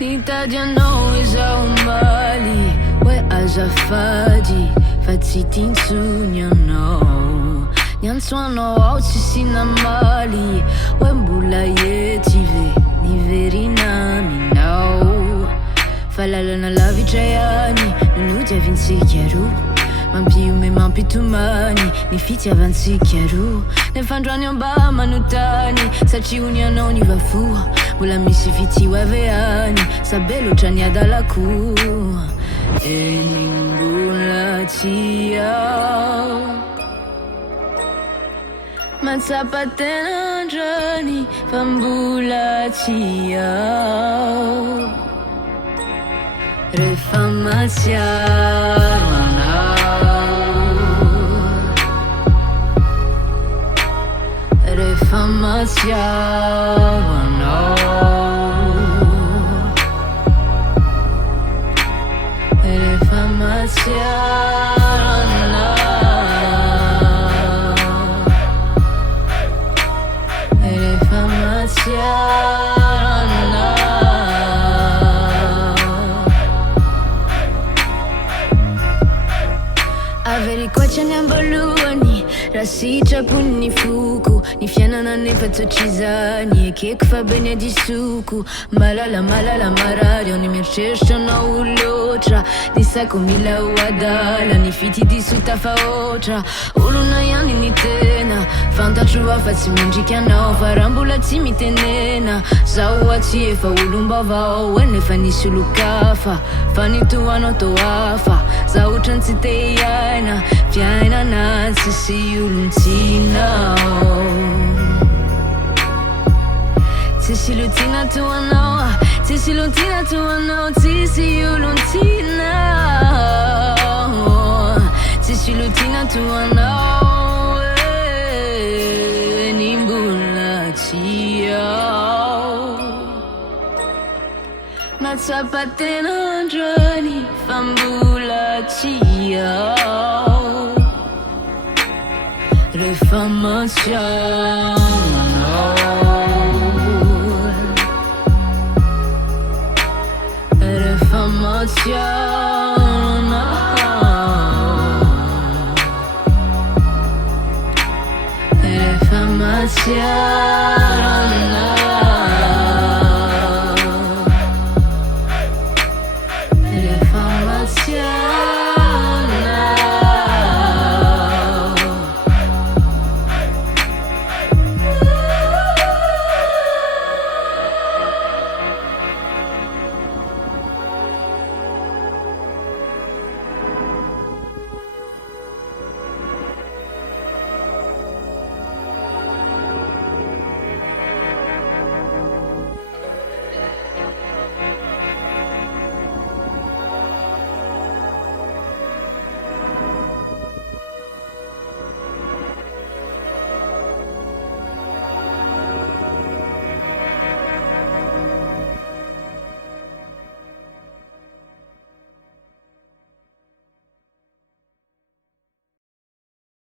Nitajanao za umbali we azafadi fatsitinsu nyanao nyanswano au sisina mali we mbula yetive niverina minao falalana lavitrayani nunuja vinsikaru mampiume mampitumani nifiti avansikaru nefandrani amba manutani sachiunianao ni vafua mula misifiti waveani sabelo trani adalaku eningulaciao matsapatenandrani fambulaciao refamaciarmanao refamaciarmanao averikocha nyambaluani rasitra kunifuku nifianana nepatochizani ekekufa benya disuku malala marari nimetreshtra na ulotra disakomila uadala nifiti disutafaotra uluna yani ni tena fantatro afatsimendrikanao farambula timitenena zao atiefa ulumbavao wenefa nisulukafa fanituano toafa zautransiteyaina fiainana tsisiuluntinao tsisilutina tuanao tsisilutina tuanao tsisiuluntinao tsisilutina tuanao nimbulaciao matsapatenandrani fambulaciao refamaciao